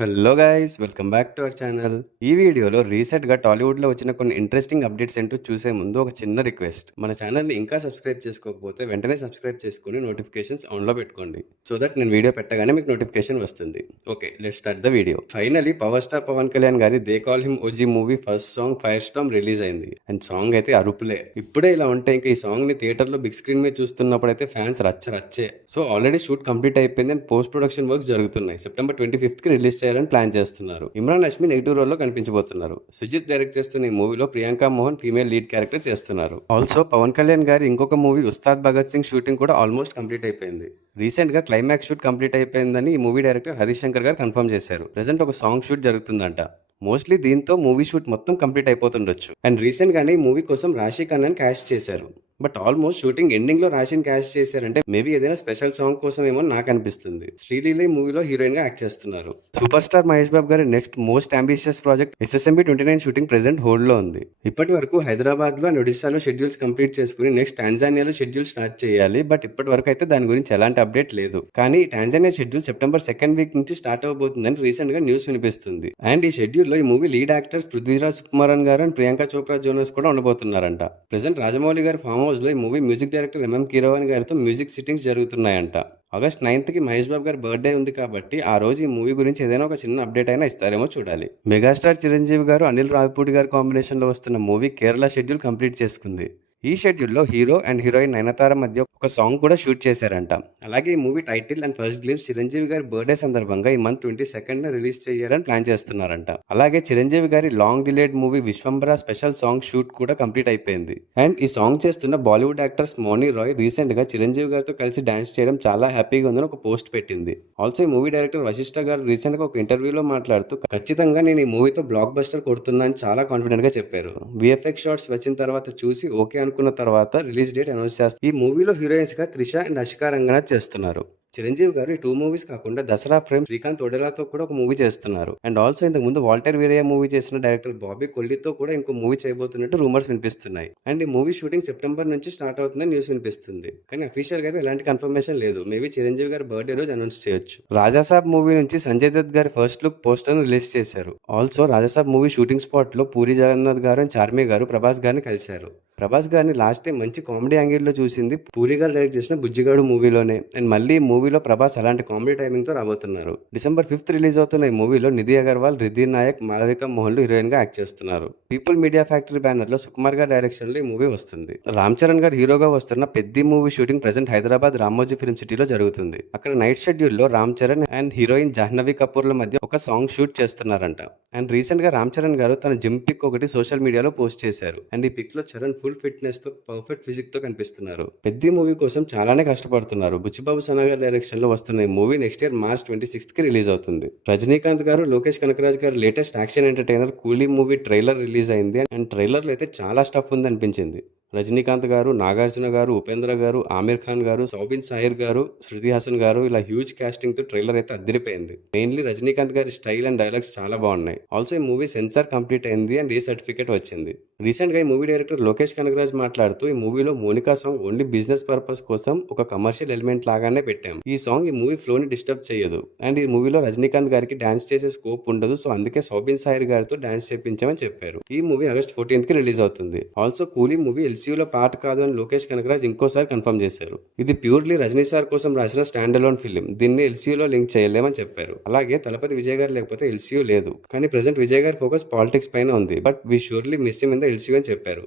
Hello guys, welcome back to our channel. ఈ వీడియోలో రీసెంట్గా టాలీవుడ్లో వచ్చిన కొన్ని ఇంట్రెస్టింగ్ అప్డేట్స్ ఏంటో చూసే ముందు ఒక చిన్న రిక్వెస్ట్. మన ఛానల్ని ఇంకా సబ్స్క్రైబ్ చేసుకోకపోతే వెంటనే సబ్స్క్రైబ్ చేసుకుని నోటిఫికేషన్స్ ఆన్లో పెట్టుకోండి. సో దట్ నేను వీడియో పెట్టగానే మీకు నోటిఫికేషన్ వస్తుంది. Okay, let's start the video. Finally power star Pavan Kalyan గారి they call him OG movie first song fire storm release అయింది. అండ్ సాంగ్ అయితే అరుపులే. ఇప్పుడే ఇలా ఉంటే ఇంకా ఈ సాంగ్ ని థియేటర్లో బిగ్ స్క్రీన్ మీద చూస్తున్నప్పుడు అయితే ఫ్యాన్స్ రచ్చే. సో ఆల్రెడీ షూట్ కంప్లీట్ అయిపోయింది అండ్ పోస్ట్ ప్రొడక్షన్ వర్క్స్ జరుగుతున్నాయి. సెప్టెంబర్ 25th కి రిలీజ్ చేయాలని ప్లాన్ చేస్తున్నారు. ఇమ్రాన్ హష్మి నెగిటివ్ రోల్ లో కనిపించబోతున్నారు. సుజిత్ డైరెక్ట్ చేస్తున్న ఈ మూవీలో Priyanka Mohan female lead character చేస్తున్నారు. ఆల్సో పవన్ కళ్యాణ్ గారి ఇంకొక మూవీ ఉస్తాద్ భగత్ సింగ్ షూటింగ్ కూడా ఆల్మోస్ట్ కంప్లీట్ అయిపోయింది. రీసెంట్ గా క్లైమాక్స్ షూట్ కంప్లీట్ అయిపోయిందని ఈ మూవీ డైరెక్టర్ హరీష్ శంకర్ గారు కన్ఫర్మ్ చేశారు. ప్రెసెంట్ ఒక సాంగ్ షూట్ జరుగుతుందంట. మోస్ట్లీ దీంతో మూవీ షూట్ మొత్తం కంప్లీట్ అయిపోతుండొచ్చు. అండ్ రీసెంట్ గానే ఈ మూవీ కోసం రాశి ఖన్నాని క్యాస్ట్ చేశారు. బట్ ఆల్మోస్ట్ షూటింగ్ ఎండింగ్ లో రాశిని క్యాస్ట్ చేశారంటే మేబీ ఏదైనా స్పెషల్ సాంగ్ కోసం ఏమో నాకు అనిపిస్తుంది. శ్రీలీల మూవీలో హీరోయిన్ గా యాక్ట్ చేస్తున్నారు. సూపర్ స్టార్ మహేష్ బాబు గారి next most ambitious project SSMB 29 shooting present hold లో ఉంది. ఇప్పటి వరకు హైదరాబాద్ లో అండ్ ఒడిశాలో షెడ్యూల్స్ కంప్లీట్ చేసుకుని నెక్స్ట్ టాంజానియాలో షెడ్యూల్ స్టార్ట్ చేయాలి. బట్ ఇప్పటి వరకు అయితే దాని గురించి ఎలాంటి అప్డేట్ లేదు. కానీ Tanzania schedule September 2nd week నుంచి స్టార్ట్ అవబోతుందని రీసెంట్ గా న్యూస్ వినిపిస్తుంది. అండ్ ఈ షెడ్యూల్ లో ఈ movie lead actors Prithviraj Sukumaran గారు అండ్ ప్రియాంక చోప్రా జోనస్ కూడా ఉండబోతున్నారంట. ప్రెసెంట్ రాజమౌళి గారి ఫామ్ హౌస్ లో ఈ movie music director MM Keeravani గారితో మ్యూజిక్ సిట్టింగ్స్ జరుగుతున్నాయంట. ఆగస్ట్ 9th కి మహేష్ బాబు గారి బర్త్డే ఉంది కాబట్టి ఆ రోజు ఈ మూవీ గురించి ఏదైనా ఒక చిన్న అప్డేట్ అయినా ఇస్తారేమో చూడాలి. మెగాస్టార్ చిరంజీవి గారు అనిల్ రావిపూడి గారి కాంబినేషన్ లో వస్తున్న మూవీ కేరళ షెడ్యూల్ కంప్లీట్ చేసుకుంది. ఈ షెడ్యూల్లో హీరో అండ్ హీరోయిన్ నయనతార మధ్య ఒక సాంగ్ కూడా షూట్ చేశారంట. అలాగే ఈ movie title and first glimpse Chiranjeevi గారి బర్త్డే సందర్భంగా ఈ మంత్ 22nd రిలీజ్ చేయాలని ప్లాన్ చేస్తున్నారంట. అలాగే చిరంజీవి గారి long delayed movie Vishwambhara special song shoot కూడా కంప్లీట్ అయిపోయింది. అండ్ ఈ సాంగ్ చేస్తున్న బాలీవుడ్ యాక్టర్స్ మోనీ రాయ్ రీసెంట్ గా చిరంజీవి గారితో కలిసి డాన్స్ చేయడం చాలా హ్యాపీగా ఉందని ఒక పోస్ట్ పెట్టింది. ఆల్సో ఈ మూవీ డైరెక్టర్ వశిష్ఠ గారు రీసెంట్ గా ఒక ఇంటర్వ్యూలో మాట్లాడుతూ ఖచ్చితంగా నేను ఈ మూవీతో బ్లాక్ బస్టర్ కొడుతున్నా అని చాలా కాన్ఫిడెంట్ గా చెప్పారు. VFX షాట్స్ వచ్చిన తర్వాత చూసి ఓకే అనుకున్న తర్వాత రిలీజ్ డేట్ అనౌన్స్ చేస్తారు. ఈ మూవీలో హీరోయిన్స్ గా త్రిష అండ్ అషికా రంగనాథ్ చేస్తున్నారు. చిరంజీవి గారు ఈ 2 మూవీస్ కాకుండా దసరా ఫ్రేమ్ శ్రీకాంత్ ఒడేలాతో కూడా ఒక మూవీ చేస్తున్నారు. అండ్ ఆల్సో ఇంతకు ముందు వాల్టర్ వీరయ్య మూవీ చేసిన డైరెక్టర్ బాబీ కొల్లితో కూడా ఇంకో మూవీ చేయబోతున్నట్టు రూమర్స్ వినిపిస్తున్నాయి. అండ్ ఈ మూవీ షూటింగ్ సెప్టెంబర్ నుంచి స్టార్ట్ అవుతుందని న్యూస్ వినిపిస్తుంది. కానీ అఫీషియల్ గా అయితే ఎలాంటి కన్ఫర్మేషన్ లేదు. మేబీ చిరంజీవి గారి బర్త్డే రోజు అనౌన్స్ చేయొచ్చు. రాజాసాబ్ మూవీ నుంచి సంజయ్ దత్ గారి ఫస్ట్ లుక్ పోస్టర్ రిలీజ్ చేశారు. Also Rajasaab movie shooting spot లో పూరి జగన్నాథ్ గారు అండ్ చార్మి గారు ప్రభాస్ గారిని కలిశారు. ప్రభాస్ గారిని లాస్ట్ టైం మంచి కామెడీ యాంగిల్లో చూసింది పూరి గారు డైరెక్ట్ చేసిన బుజ్జిగాడు మూవీలోనే. అండ్ మళ్ళీ ఈ మూవీలో ప్రభాస్ అలాంటి కామెడీ టైమింగ్ తో రాబోతున్నారు. December 5th రిలీజ్ అవుతున్న ఈ మూవీలో నిధి అగర్వాల్, రిద్ధి నాయక్, మాలవిక మోహన్లు హీరోయిన్ గా యాక్ట్ చేస్తున్నారు. పీపుల్ మీడియా ఫ్యాక్టరీ బ్యానర్ లో సుకుమార్ గారి డైరెక్షన్ లో ఈ మూవీ వస్తుంది. రామ్ చరణ్ గారు హీరోగా వస్తున్న Peddi movie shooting present Hyderabad Ramoji film సిటీలో జరుగుతుంది. అక్కడ నైట్ షెడ్యూల్ లో రామ్ చరణ్ అండ్ హీరోయిన్ జాహ్నవి కపూర్ల మధ్య ఒక సాంగ్ షూట్ చేస్తున్నారంట. అండ్ రీసెంట్ గా రామ్ చరణ్ గారు తన జిమ్ పిక్ ఒకటి సోషల్ మీడియాలో పోస్ట్ చేశారు. అండ్ ఈ పిక్ లో చరణ్ ఫుల్ ఫిట్నెస్ తో పర్ఫెక్ట్ ఫిజిక్ తో కనిపిస్తున్నారు. పెద్ద మూవీ కోసం చాలానే కష్టపడుతున్నారు. బుచ్చిబాబు సనా గారి డైరెక్షన్ లో వస్తున్న ఈ movie next year March 26th కి రిలీజ్ అవుతుంది. రజనీకాంత్ గారు, లోకేష్ కనకరాజ్ గారు లేటెస్ట్ యాక్షన్ ఎంటర్టైనర్ కూలీ మూవీ ట్రైలర్ రిలీజ్ అయింది. అండ్ ట్రైలర్ లో అయితే చాలా స్టఫ్ ఉంది అనిపించింది. రజనీకాంత్ గారు, నాగార్జున గారు, ఉపేంద్ర గారు, ఆమిర్ ఖాన్ గారు, సౌబిన్ సాహిర్ గారు, శృతి హాసన్ గారు ఇలా హ్యూజ్ కాస్టింగ్ తో ట్రైలర్ అయితే అదిరిపోయింది. మెయిన్లీ రజనీకాంత్ గారి స్టైల్ అండ్ డైలాగ్స్ చాలా బాగున్నాయి. ఆల్సో ఈ మూవీ సెన్సార్ కంప్లీట్ అయింది అండ్ ఏ సర్టిఫికేట్ వచ్చింది. రీసెంట్ గా ఈ మూవీ డైరెక్టర్ లోకేష్ కనకరాజ్ మాట్లాడుతూ ఈ మూవీలో Monica song only business purpose కోసం ఒక కమర్షియల్ ఎలిమెంట్ లాగానే పెట్టాం. ఈ సాంగ్ ఈ మూవీ ఫ్లో ని డిస్టర్బ్ చేయదు. అండ్ ఈ మూవీలో రజనీకాంత్ గారికి డాన్స్ చేసే స్కోప్ ఉండదు. సో అందుకే సౌబిన్ సాహిర్ గారితో డాన్స్ చేపించామని చెప్పారు. ఈ మూవీ ఆగస్ట్ 14th కి రిలీజ్ అవుతుంది. ఆల్సో కూలీ మూవీ LCUలో పార్ట్ కాదు అని లోకేష్ కనకరాజ్ ఇంకోసారి కన్ఫర్మ్ చేశారు. ఇది ప్యూర్లీ రజనీ సార్ కోసం రాసిన స్టాండ్ అలోన్ ఫిలిం. దీన్ని LCUలో లింక్ చేయలేమని చెప్పారు. అలాగే తలపతి విజయ్ గారు లేకపోతే LCU లేదు. కానీ ప్రెసెంట్ విజయ్ గారి ఫోకస్ పాలిటిక్స్ పైన ఉంది. But we surely miss him in the LCU అని చెప్పారు.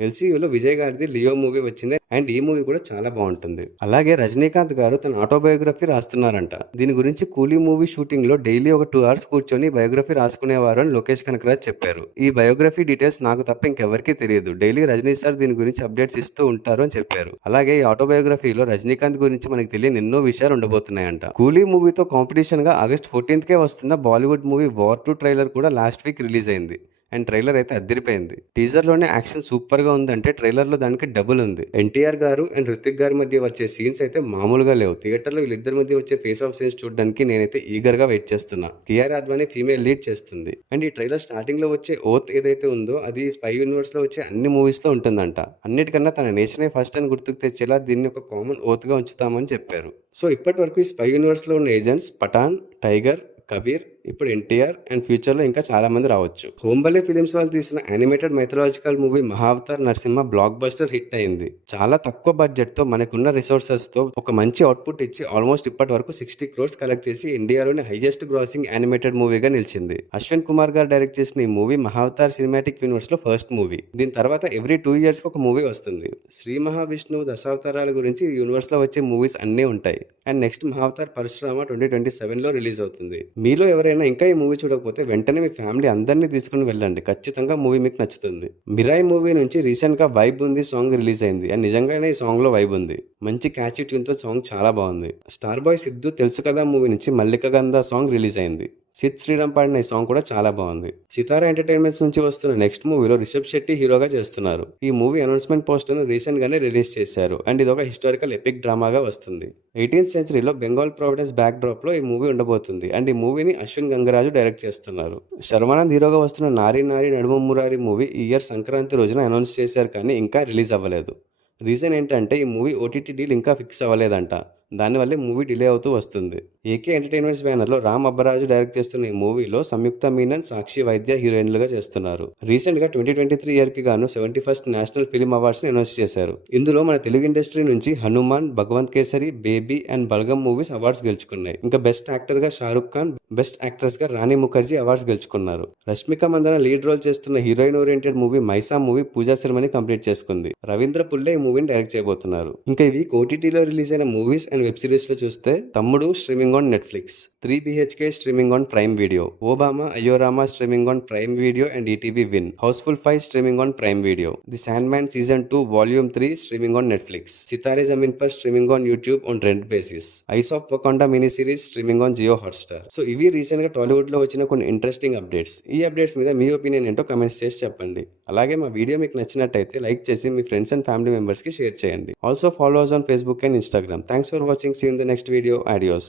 LCUలో విజయ్ గారిది లియో మూవీ వచ్చింది అండ్ ఈ మూవీ కూడా చాలా బాగుంటుంది. అలాగే రజనీకాంత్ గారు తన ఆటోబయోగ్రఫీ రాస్తున్నారంట. దీని గురించి కూలీ మూవీ షూటింగ్ లో డైలీ ఒక 2 hours కూర్చొని బయోగ్రఫీ రాసుకునేవారు అని లోకేష్ కనకరాజ్ చెప్పారు. ఈ బయోగ్రఫీ డీటెయిల్స్ నాకు తప్ప ఇంకెవరికీ తెలియదు. డైలీ రజనీ సార్ దీని గురించి అప్డేట్స్ ఇస్తూ ఉంటారు అని చెప్పారు. అలాగే ఈ ఆటోబయోగ్రఫీలో రజనీకాంత్ గురించి మనకి తెలియని ఎన్నో విషయాలు ఉండబోతున్నాయంట. కూలీ మూవీతో కాంపిటీషన్ గా ఆగస్ట్ 14th కే వస్తున్న బాలీవుడ్ మూవీ వార్ 2 ట్రైలర్ కూడా లాస్ట్ వీక్ రిలీజ్ అయింది. అండ్ ట్రైలర్ అయితే అదిరిపోయింది. టీజర్ లోనే యాక్షన్ సూపర్ గా ఉందంటే ట్రైలర్ లో దానికి డబుల్ ఉంది. NTR గారు అండ్ రితిక్ గారి మధ్య వచ్చే సీన్స్ అయితే మామూలుగా లేవు. థియేటర్ లో వీళ్ళిద్దరి మధ్య వచ్చే ఫేస్ ఆఫ్ సీన్స్ చూడడానికి నేనైతే ఈగర్ గా వెయిట్ చేస్తున్నా. కియారా అద్వానీ ఫీమేల్ లీడ్ చేస్తుంది. అండ్ ఈ ట్రైలర్ స్టార్టింగ్ లో వచ్చే ఓత్ ఏదైతే ఉందో అది స్పై యూనివర్స్ లో వచ్చే అన్ని మూవీస్ లో ఉంటుందంట. అన్నిటికన్నా తన నేషనే ఫస్ట్ అని గుర్తుకు తెచ్చేలా దీన్ని ఒక కామన్ ఓత్ గా ఉంచుతామని చెప్పారు. సో ఇప్పటి వరకు ఈ స్పై యూనివర్స్ లో ఉన్న ఏజెంట్స్ పఠాన్, టైగర్, కబీర్, ఇప్పుడు ఎన్టీఆర్ అండ్ ఫ్యూచర్లో ఇంకా చాలా మంది రావచ్చు. హోంబలే ఫిలిమ్స్ వాళ్ళు తీసిన animated mythological movie Mahavatar Narasimha block buster hit అయింది. చాలా తక్కువ బడ్జెట్తో మనకున్న రిసోర్సెస్తో ఒక మంచి అవుట్పుట్ ఇచ్చి ఆల్మోస్ట్ ఇప్పటి వరకు 60 crores కలెక్ట్ చేసి ఇండియాలోని హైయెస్ట్ గ్రాసింగ్ యానిమేటెడ్ మూవీగా నిలిచింది. అశ్విన్ కుమార్ గారు డైరెక్ట్ చేసిన ఈ మూవీ మహావతార్ సినిమాటిక్ యూనివర్స్ లో ఫస్ట్ మూవీ. దీని తర్వాత ఎవ్రీ 2 years ఒక మూవీ వస్తుంది. శ్రీ మహావిష్ణువు దశావతారాల గురించి ఈ యూనివర్స్ లో వచ్చే మూవీస్ అన్నీ ఉంటాయి. అండ్ నెక్స్ట్ మహావతార్ పరశురామ 2027 లో రిలీజ్ అవుతుంది. మీలో ఎవరైనా ఇంకా ఈ మూవీ చూడకపోతే వెంటనే మీ ఫ్యామిలీ అందరినీ తీసుకుని వెళ్ళండి. ఖచ్చితంగా మూవీ మీకు నచ్చుతుంది. మిరాయి మూవీ నుంచి రీసెంట్ గా వైబ్ ఉంది సాంగ్ రిలీజ్ అయింది. అండ్ నిజంగానే ఈ సాంగ్ లో వైబ్ ఉంది. మంచి క్యాచీ ట్యూన్ తో సాంగ్ చాలా బాగుంది. స్టార్ బాయ్ సిద్ధు తెలుసు కదా మూవీ నుంచి మల్లిక గంధ సాంగ్ రిలీజ్ అయింది. సిద్ శ్రీరామ్ పాడిన ఈ సాంగ్ కూడా చాలా బాగుంది. సితారా ఎంటర్టైన్మెంట్స్ నుంచి వస్తున్న నెక్స్ట్ మూవీలో రిషబ్ శెట్టి హీరోగా చేస్తున్నారు. ఈ మూవీ అనౌన్స్మెంట్ పోస్టర్ ను రీసెంట్ గానే రిలీజ్ చేశారు. అండ్ ఇది ఒక హిస్టారికల్ ఎపిక్ డ్రామాగా వస్తుంది. 18th centuryలో బెంగాల్ ప్రావిడెన్స్ బ్యాక్ డ్రాప్ లో ఈ మూవీ ఉండబోతుంది. అండ్ ఈ మూవీని అశ్విన్ గంగరాజు డైరెక్ట్ చేస్తున్నారు. శర్వానంద్ హీరోగా వస్తున్న నారీ నారీ నడుమ మురారి మూవీ ఈ ఇయర్ సంక్రాంతి రోజున అనౌన్స్ చేశారు కానీ ఇంకా రిలీజ్ అవ్వలేదు. రీజన్ ఏంటంటే ఈ మూవీ ఓటీటీ డీల్ ఇంకా ఫిక్స్ అవ్వలేదంట. దానివల్లే మూవీ డిలే అవుతూ వస్తుంది. ఏకే ఎంటర్టైన్మెంట్స్ బ్యానర్లో రామ్ అబ్బరాజు డైరెక్ట్ చేస్తున్న ఈ మూవీలో సంయుక్త మీనన్, సాక్షి వైద్య హీరోయిన్లుగా చేస్తున్నారు. రీసెంట్ గా 2023 ఇయర్ కి గాను 71st నేషనల్ ఫిల్మ్ అవార్డ్స్ ని అనౌన్స్ చేశారు. ఇందులో మన తెలుగు ఇండస్ట్రీ నుంచి Hanuman, Bhagavanth Kesari, baby and Balagam movies awards గెలుచుకున్నాయి. ఇంకా బెస్ట్ యాక్టర్ గా షారుఖ్ ఖాన్, బెస్ట్ యాక్ట్రెస్ గా రాణి ముఖర్జీ అవార్డ్స్ గెలుచుకున్నారు. రష్మిక మందన లీడ్ రోల్ చేస్తున్న హీరోయిన్ ఓరియంటెడ్ మూవీ మైసా మూవీ పూజా శర్మని కంప్లీట్ చేసుకుంది. రవీంద్ర పుల్లే ఈ మూవీని డైరెక్ట్ చేయబోతున్నారు. ఇంకా ఈ వీక్ ఓటీటీలో రిలీజ్ అయిన మూవీస్ అండ్ వెబ్ సిరీస్ లో చూస్తే Thammudu streaming on Netflix, 3 BHK streaming on Prime Video, O Bhama Ayyo Rama streaming on Prime Video and ETV Win, Housefull 5 streaming on Prime Video, the Sandman season 2 volume 3 streaming on Netflix, Sitaare Zameen Par streaming on YouTube on rent basis, eyes of Wakanda mini series streaming on Jio Hotstar. So ఇవి recent గా టాలీవుడ్ లో వచ్చిన కొన్ని interesting updates. ఈ updates మీద మీ opinion ఏంటో comments చేసి చెప్పండి. అలాగే మా వీడియో మీకు నచ్చినట్టయితే లైక్ చేసి మీ ఫ్రెండ్స్ అండ్ ఫ్యామిలీ మెంబర్స్ కి షేర్ చేయండి. Also follow us on Facebook and Instagram. Thanks for watching. See you in the next video. Adios.